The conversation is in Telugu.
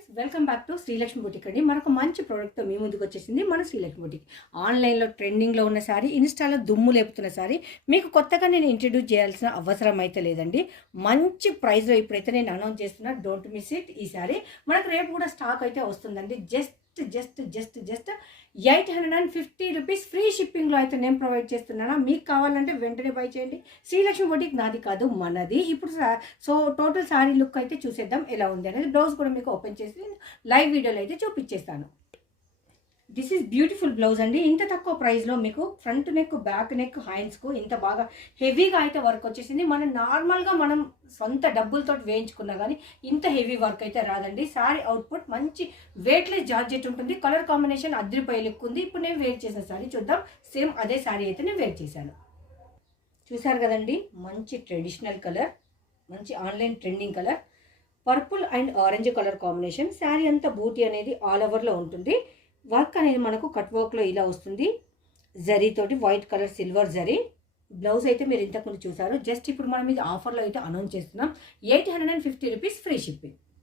Friends, welcome back to Srilakshmi boutique అండి. మరొక మంచి ప్రోడక్ట్తో మీ ముందుకు వచ్చేసింది మన శ్రీలక్ష్మి బుటిక్. ఆన్లైన్లో ట్రెండింగ్లో ఉన్న సారీ, ఇన్స్టాలో దుమ్ము లేపుతున్న సారీ మీకు కొత్తగా నేను ఇంట్రడ్యూస్ చేయాల్సిన అవసరం అయితే లేదండి. మంచి ప్రైస్లో ఇప్పుడైతే నేను అనౌన్స్ చేస్తున్నా, డోంట్ మిస్ ఇట్. ఈ సారీ మనకు రేపు కూడా స్టాక్ అయితే వస్తుందండి. జస్ట్ 850 రూపీస్ ఫ్రీ షిప్పింగ్లో అయితే నేను ప్రొవైడ్ చేస్తున్నాను. మీకు కావాలంటే వెంటనే బై చేయండి. శ్రీలక్ష్మి బుటిక్ నాది కాదు, మనది. ఇప్పుడు సో టోటల్ సారీ లుక్ అయితే చూసేద్దాం ఎలా ఉంది అనేది. బ్లౌజ్ కూడా మీకు ఓపెన్ చేసి లైవ్ వీడియోలో అయితే చూపించేస్తాను. దిస్ ఈజ్ బ్యూటిఫుల్ బ్లౌజ్ అండి. ఇంత తక్కువ ప్రైస్లో మీకు ఫ్రంట్ నెక్, బ్యాక్ నెక్, హ్యాండ్స్కు ఇంత బాగా హెవీగా అయితే వర్క్ వచ్చేసింది. నార్మల్గా మనం సొంత డబ్బులతో వేయించుకున్నా కానీ ఇంత హెవీ వర్క్ అయితే రాదండి. సారీ అవుట్పుట్ మంచి వెయిట్లెస్ జార్జెట్ ఉంటుంది. కలర్ కాంబినేషన్ అద్రిపోయే లుక్ ఉంది. ఇప్పుడు నేను వేర్ చేసిన సారీ చూద్దాం. సేమ్ అదే సారీ అయితే నేను వేర్ చేశాను. చూసారు కదండి, మంచి ట్రెడిషనల్ కలర్, మంచి online trending colour, purple and orange colour combination. Sari అంతా బూటీ అనేది ఆల్ ఓవర్లో ఉంటుంది. వర్క్ అనేది మనకు కట్ వర్క్లో ఇలా వస్తుంది. జరీతోటి white colour silver zari. Blouse అయితే మీరు ఇంతకుముందు చూసారు. జస్ట్ ఇప్పుడు మనం ఇది ఆఫర్లో అయితే అనౌన్స్ చేస్తున్నాం. 850 రూపీస్ ఫ్రీ షిప్పింగ్.